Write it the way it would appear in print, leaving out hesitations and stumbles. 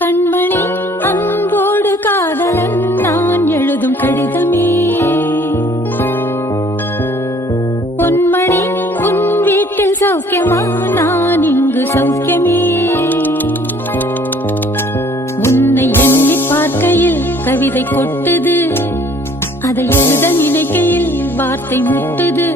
கண்மணி அன்போடு காதலன் நான் எழுதும் கடிதமே. பொன்மணி உன் வீட்டில் சௌக்கியமா, நான் இங்கு சௌக்கியமே. உன்னை எண்ணி பார்க்கையில் கவிதை கொட்டுது, அதை எழுத நினைக்கையில் வார்த்தை முட்டுது.